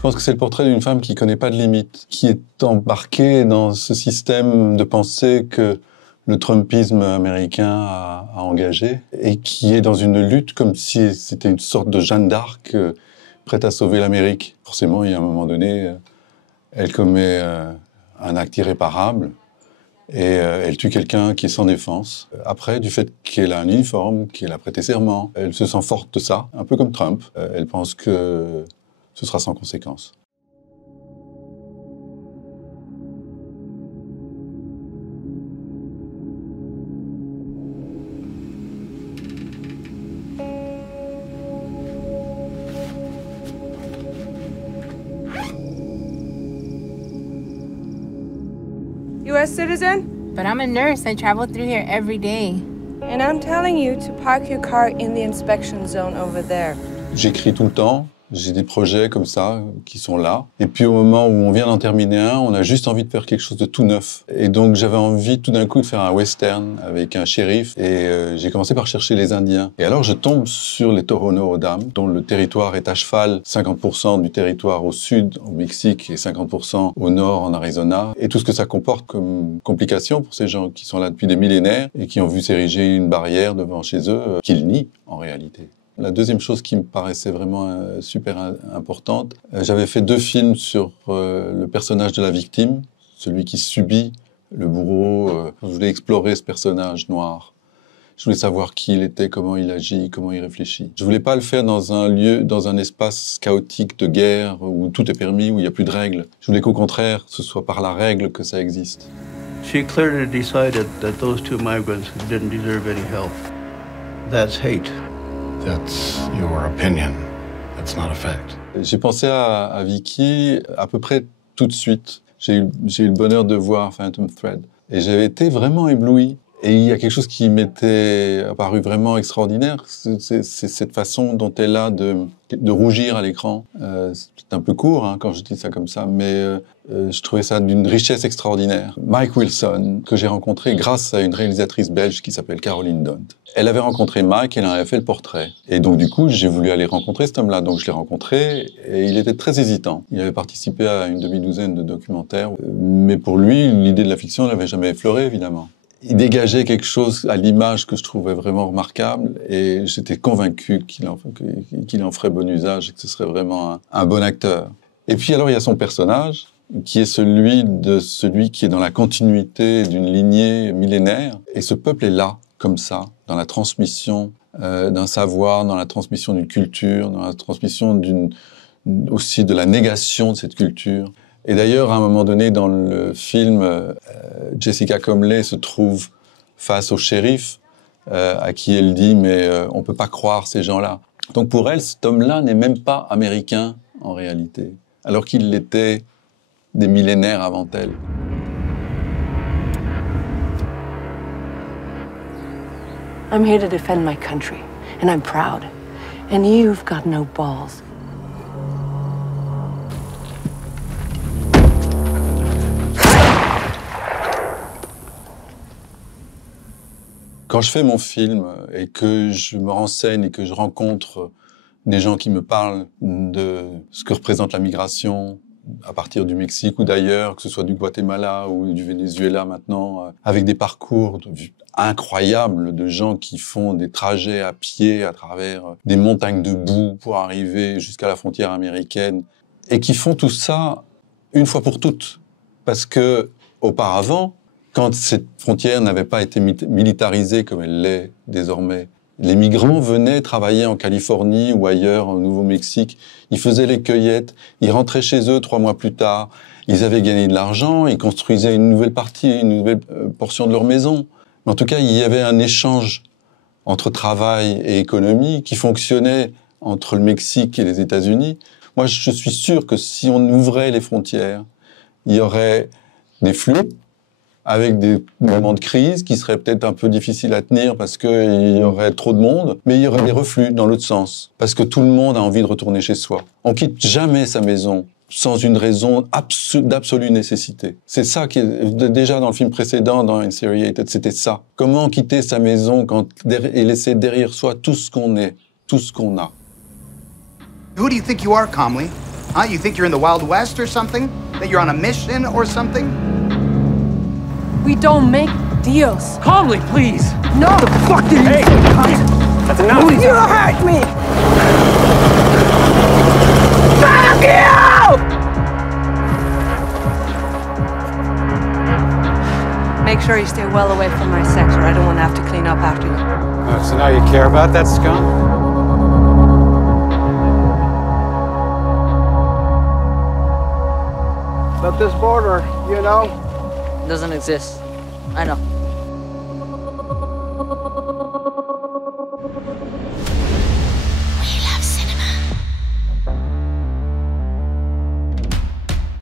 Je pense que c'est le portrait d'une femme qui connaît pas de limites, qui est embarquée dans ce système de pensée que le Trumpisme américain a engagé et qui est dans une lutte comme si c'était une sorte de Jeanne d'Arc prête à sauver l'Amérique. Forcément, il y a un moment donné, elle commet un acte irréparable et elle tue quelqu'un qui est sans défense. Après, du fait qu'elle a un uniforme, qu'elle a prêté serment, elle se sent forte de ça, un peu comme Trump. Elle pense que ce sera sans conséquence. U.S. citizen? But I'm a nurse. I travel through here every day. And I'm telling you to park your car in the inspection zone over there. J'écris tout le temps. J'ai des projets comme ça qui sont là. Et puis au moment où on vient d'en terminer un, on a juste envie de faire quelque chose de tout neuf. Et donc j'avais envie tout d'un coup de faire un western avec un shérif. Et j'ai commencé par chercher les Indiens. Et alors je tombe sur les Tohono O'odham, dont le territoire est à cheval, 50% du territoire au sud, au Mexique, et 50% au nord, en Arizona. Et tout ce que ça comporte comme complications pour ces gens qui sont là depuis des millénaires et qui ont vu s'ériger une barrière devant chez eux, qu'ils nient en réalité. La deuxième chose qui me paraissait vraiment super importante, j'avais fait 2 films sur le personnage de la victime, celui qui subit le bourreau. Je voulais explorer ce personnage noir. Je voulais savoir qui il était, comment il agit, comment il réfléchit. Je voulais pas le faire dans un lieu, dans un espace chaotique de guerre où tout est permis, où il n'y a plus de règles. Je voulais qu'au contraire, ce soit par la règle que ça existe. She clearly decided that those 2 migrants didn't deserve any help. That's hate. That's your opinion. That's not a fact. J'ai pensé à Vicky à peu près tout de suite. J'ai eu le bonheur de voir Phantom Thread. Et j'avais été vraiment ébloui. Et il y a quelque chose qui m'était apparu vraiment extraordinaire, c'est cette façon dont elle a de rougir à l'écran. C'est un peu court hein, quand je dis ça comme ça, mais je trouvais ça d'une richesse extraordinaire. Mike Wilson, que j'ai rencontré grâce à une réalisatrice belge qui s'appelle Caroline Dont. Elle avait rencontré Mike, elle en avait fait le portrait. Et donc du coup, j'ai voulu aller rencontrer cet homme-là. Donc je l'ai rencontré et il était très hésitant. Il avait participé à une demi-douzaine de documentaires, mais pour lui, l'idée de la fiction n'avait jamais effleuré, évidemment. Il dégageait quelque chose à l'image que je trouvais vraiment remarquable et j'étais convaincu qu'il en ferait bon usage et que ce serait vraiment un bon acteur. Et puis alors il y a son personnage qui est celui qui est dans la continuité d'une lignée millénaire et ce peuple est là, comme ça, dans la transmission d'un savoir, dans la transmission d'une culture, dans la transmission aussi de la négation de cette culture. Et d'ailleurs, à un moment donné, dans le film, Jessica Comley se trouve face au shérif, à qui elle dit « mais on peut pas croire ces gens-là ». Donc pour elle, cet homme-là n'est même pas américain, en réalité, alors qu'il l'était des millénaires avant elle. I'm here to defend my country, and I'm proud. And you've got no balls. Quand je fais mon film et que je me renseigne et que je rencontre des gens qui me parlent de ce que représente la migration à partir du Mexique ou d'ailleurs, que ce soit du Guatemala ou du Venezuela maintenant, avec des parcours incroyables de gens qui font des trajets à pied à travers des montagnes de boue pour arriver jusqu'à la frontière américaine et qui font tout ça une fois pour toutes. Parce que auparavant, quand cette frontière n'avait pas été militarisée comme elle l'est désormais, les migrants venaient travailler en Californie ou ailleurs, au Nouveau-Mexique. Ils faisaient les cueillettes, ils rentraient chez eux 3 mois plus tard. Ils avaient gagné de l'argent, ils construisaient une nouvelle partie, une nouvelle portion de leur maison. Mais en tout cas, il y avait un échange entre travail et économie qui fonctionnait entre le Mexique et les États-Unis. Moi, je suis sûr que si on ouvrait les frontières, il y aurait des flux, avec des moments de crise qui seraient peut-être un peu difficiles à tenir parce qu'il y aurait trop de monde, mais il y aurait des reflux dans l'autre sens, parce que tout le monde a envie de retourner chez soi. On quitte jamais sa maison sans une raison d'absolue nécessité. C'est ça qui est déjà dans le film précédent, dans Inseriated, c'était ça. Comment quitter sa maison et laisser derrière soi tout ce qu'on est, tout ce qu'on a. Who do you think you are, Comley? Huh? You think you're in the Wild West or something? That you're on a mission or something? We don't make deals. Calmly, please. No! The fuck did you say, cunt? That's enough. You hurt me! Fuck you! Make sure you stay well away from my sector. I don't want to have to clean up after you. So now you care about that scum? But this border, you know, doesn't exist. I know.